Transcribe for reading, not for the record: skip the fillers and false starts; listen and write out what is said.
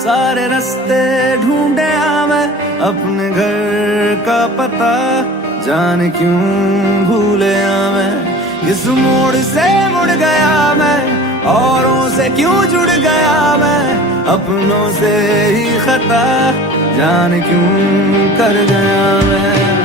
सारे रास्ते ढूंढे मैं अपने घर का पता, जाने क्यों भूले मैं। किस मोड़ से मुड़ गया मैं, औरों से क्यों जुड़ गया मैं, अपनों से ही खता, जाने क्यों कर गया मैं।